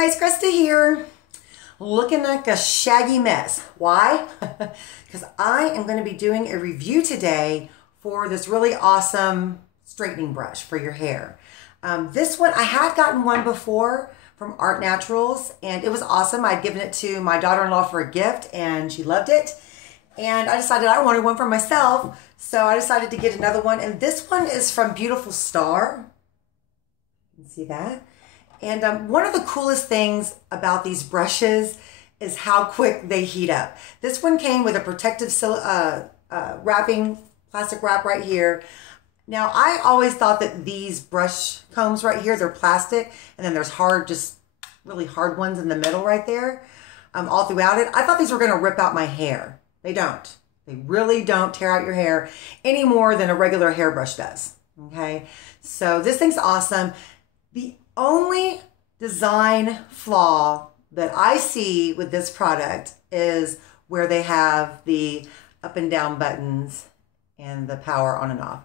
guys, Krista here. Looking like a shaggy mess. Why? Because I am going to be doing a review today for this really awesome straightening brush for your hair. This one, I had gotten one before from Art Naturals and it was awesome. I'd given it to my daughter-in-law for a gift and she loved it. And I decided I wanted one for myself. So I decided to get another one. And this one is from Beautiful Star. You can see that. And one of the coolest things about these brushes is how quick they heat up. This one came with a protective wrapping, plastic wrap right here. Now, I always thought that these brush combs right here, they're plastic, and then there's hard, just really hard ones in the middle right there, all throughout it. I thought these were gonna rip out my hair. They don't. They really don't tear out your hair any more than a regular hairbrush does, okay? So this thing's awesome. The only design flaw that I see with this product is where they have the up and down buttons and the power on and off.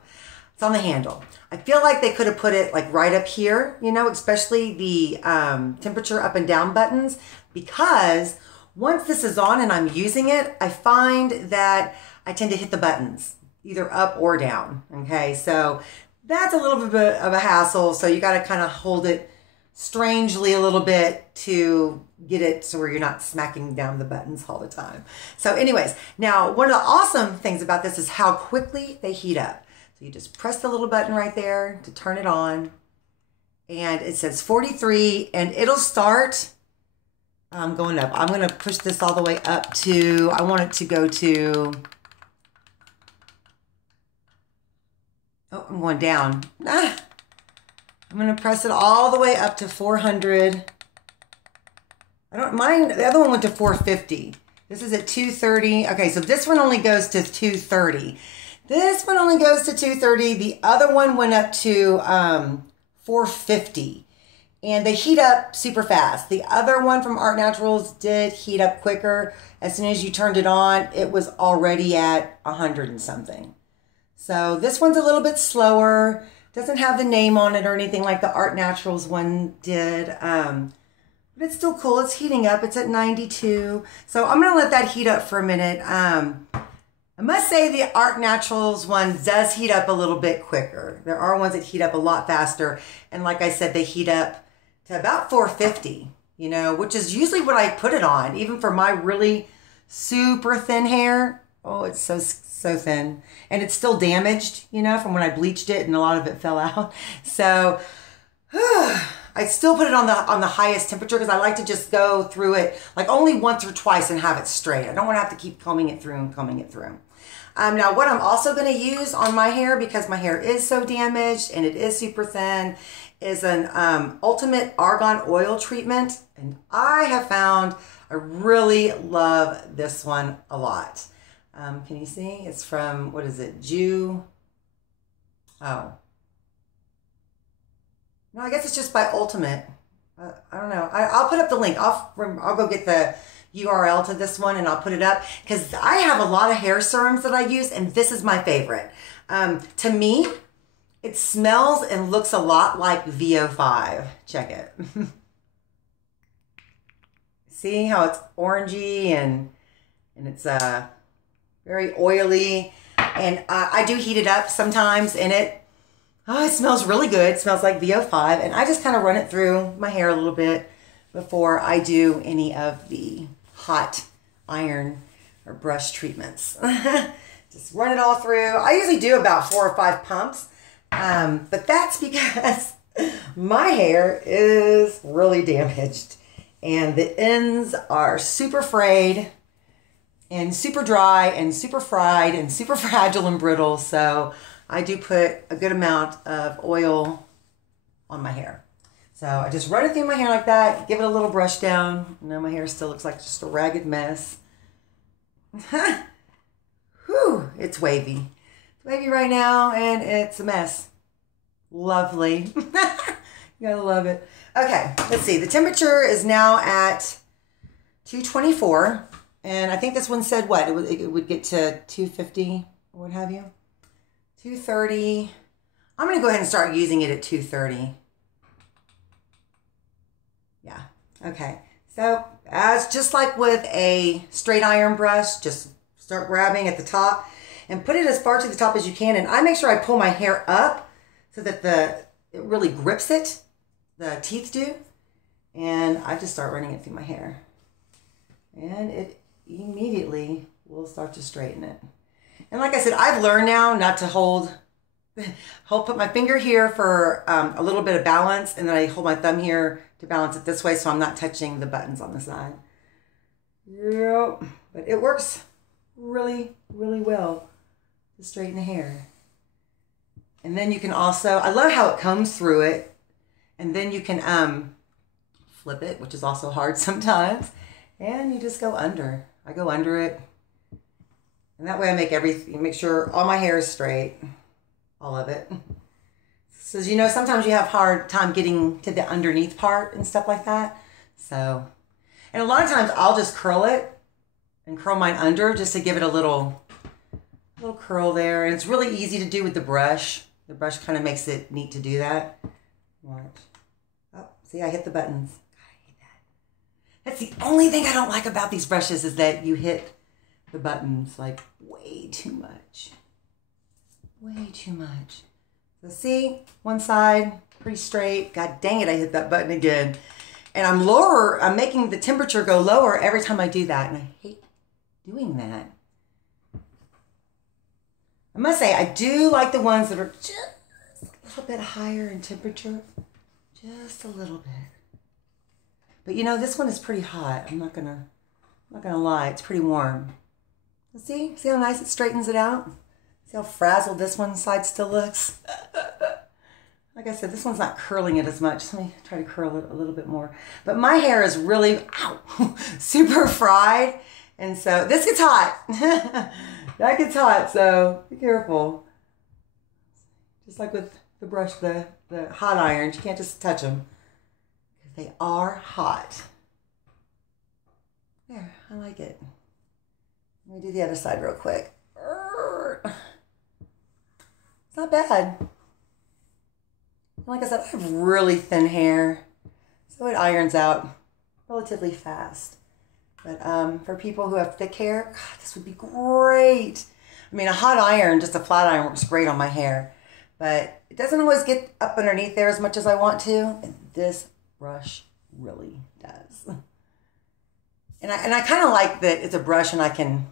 It's on the handle. I feel like they could have put it like right up here, you know, especially the temperature up and down buttons, because once this is on and I'm using it, I find that I tend to hit the buttons either up or down, okay? So that's a little bit of a hassle. So you got to kind of hold it strangely a little bit to get it so where you're not smacking down the buttons all the time. So anyways, now one of the awesome things about this is how quickly they heat up. So you just press the little button right there to turn it on. And it says 43 and it'll start going up. I'm going to push this all the way up to, I want it to go to, oh, I'm going down. I'm going to press it all the way up to 400. I don't mind. The other one went to 450. This is at 230. Okay, so this one only goes to 230. This one only goes to 230. The other one went up to 450. And they heat up super fast. The other one from Art Naturals did heat up quicker. As soon as you turned it on, it was already at 100 and something. So this one's a little bit slower. Doesn't have the name on it or anything like the Art Naturals one did. But it's still cool. It's heating up. It's at 92. So I'm going to let that heat up for a minute. I must say the Art Naturals one does heat up a little bit quicker. There are ones that heat up a lot faster. And like I said, they heat up to about 450, you know, which is usually what I put it on, even for my really super thin hair. Oh, it's so thin. And it's still damaged, you know, from when I bleached it and a lot of it fell out. So I still put it on the highest temperature because I like to just go through it like only once or twice and have it straight. I don't want to have to keep combing it through and combing it through. Now what I'm also going to use on my hair, because my hair is so damaged and it is super thin, is an Ultimate Argan Oil treatment. And I have found I really love this one a lot. Can you see? It's from, what is it? Oh. No, I guess it's just by Ultimate. I don't know. I'll put up the link. I'll go get the URL to this one and I'll put it up because I have a lot of hair serums that I use and this is my favorite. To me, it smells and looks a lot like VO5. Check it. See how it's orangey and it's very oily, and I do heat it up sometimes and it smells really good. It smells like VO5, and I just kind of run it through my hair a little bit before I do any of the hot iron or brush treatments. Just run it all through. I usually do about 4 or 5 pumps, but that's because my hair is really damaged and the ends are super frayed and super dry and super fried and super fragile and brittle. So I do put a good amount of oil on my hair. So I just run it through my hair like that, give it a little brush down. Now my hair still looks like just a ragged mess. Whew, it's wavy. It's wavy right now and it's a mess. Lovely. You gotta love it. Okay, let's see. The temperature is now at 224. And I think this one said what? It would get to 250 or what have you. 230. I'm going to go ahead and start using it at 230. Yeah. Okay, so as just like with a straight iron brush, just start grabbing at the top and put it as far to the top as you can. And I make sure I pull my hair up so that it really grips it, the teeth do. And I just start running it through my hair. And it immediately will start to straighten it. And like I said, I've learned now not to put my finger here for a little bit of balance, and then I hold my thumb here to balance it this way so I'm not touching the buttons on the side. Yep, but it works really, really well to straighten the hair. And then you can also, I love how it comes through it, and then you can flip it, which is also hard sometimes, and you just go under. I go under it, and that way I make sure all my hair is straight. All of it. So as you know, sometimes you have hard time getting to the underneath part and stuff like that. So, and a lot of times I'll just curl it and curl mine under just to give it a little curl there. And it's really easy to do with the brush. The brush kind of makes it neat to do that. Watch. Oh, see, I hit the buttons. God, I hate that. That's the only thing I don't like about these brushes is that you hit the buttons like way too much. Way too much. So see, one side, pretty straight. God dang it, I hit that button again. And I'm making the temperature go lower every time I do that. And I hate doing that. I must say, I do like the ones that are just a little bit higher in temperature. Just a little bit. But you know, this one is pretty hot. I'm not gonna lie, it's pretty warm. See how nice it straightens it out? See how frazzled this one side still looks? Like I said, this one's not curling it as much. Let me try to curl it a little bit more. But my hair is really, super fried. And so this gets hot. That gets hot, so be careful. Just like with the brush, the hot irons, you can't just touch them because they are hot. There, I like it. Let me do the other side real quick. It's not bad. Like I said, I have really thin hair, so it irons out relatively fast. But for people who have thick hair, God, this would be great. I mean, a hot iron, just a flat iron, works great on my hair. But it doesn't always get up underneath there as much as I want to. And this brush really does. And I kind of like that it's a brush and I can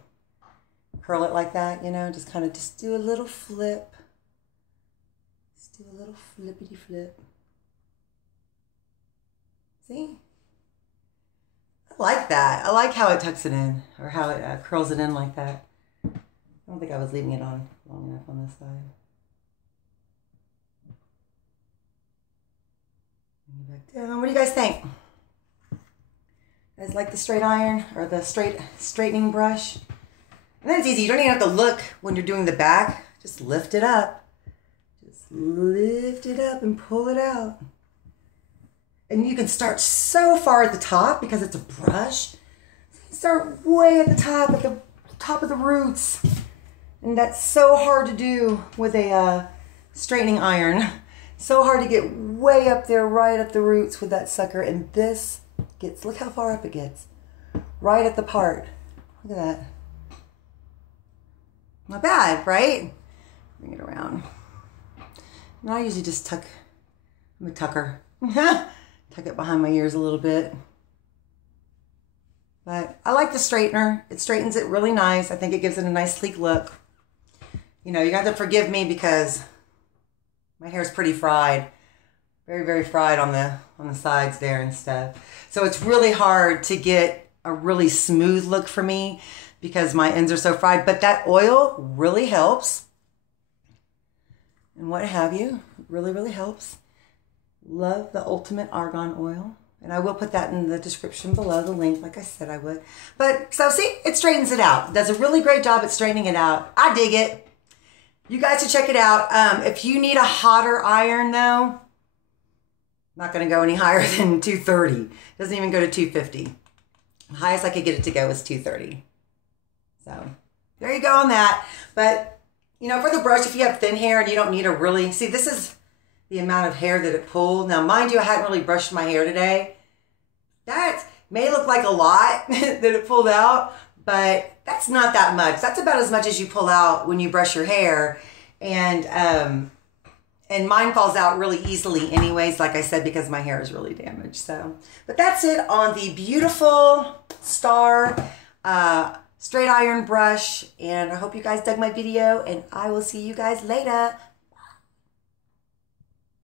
curl it like that, you know, just kind of just do a little flip. Just do a little flippity flip. See? I like that. I like how it tucks it in, or how it curls it in like that. I don't think I was leaving it on long enough on this side. Bring it back down. What do you guys think? You guys like the straight iron or the straightening brush? And then it's easy. You don't even have to look when you're doing the back. Just lift it up. Just lift it up and pull it out. And you can start so far at the top because it's a brush. You can start way at the top of the roots. And that's so hard to do with a straightening iron. So hard to get way up there, right at the roots with that sucker. And this gets, look how far up it gets. Right at the part. Look at that. Not bad, right? Bring it around. And I usually just tuck, I'm a tucker. Tuck it behind my ears a little bit. But I like the straightener. It straightens it really nice. I think it gives it a nice sleek look. You know, you got to forgive me because my hair is pretty fried. Very, very fried on the sides there and stuff. So it's really hard to get a really smooth look for me because my ends are so fried. But that oil really helps. And what have you. It really, really helps. Love the Ultimate Argan Oil. And I will put that in the description below, the link, like I said I would. But, so see, it straightens it out. It does a really great job at straightening it out. I dig it. You guys should check it out. If you need a hotter iron, though, not going to go any higher than 230. Doesn't even go to 250. The highest I could get it to go was 230. So, there you go on that. But, you know, for the brush, if you have thin hair and you don't need a really... See, this is the amount of hair that it pulled. Now, mind you, I hadn't really brushed my hair today. that may look like a lot that it pulled out, but that's not that much. That's about as much as you pull out when you brush your hair. And mine falls out really easily anyways, like I said, because my hair is really damaged. So, but that's it on the beautiful Star straight iron brush. And I hope you guys dug my video, and I will see you guys later.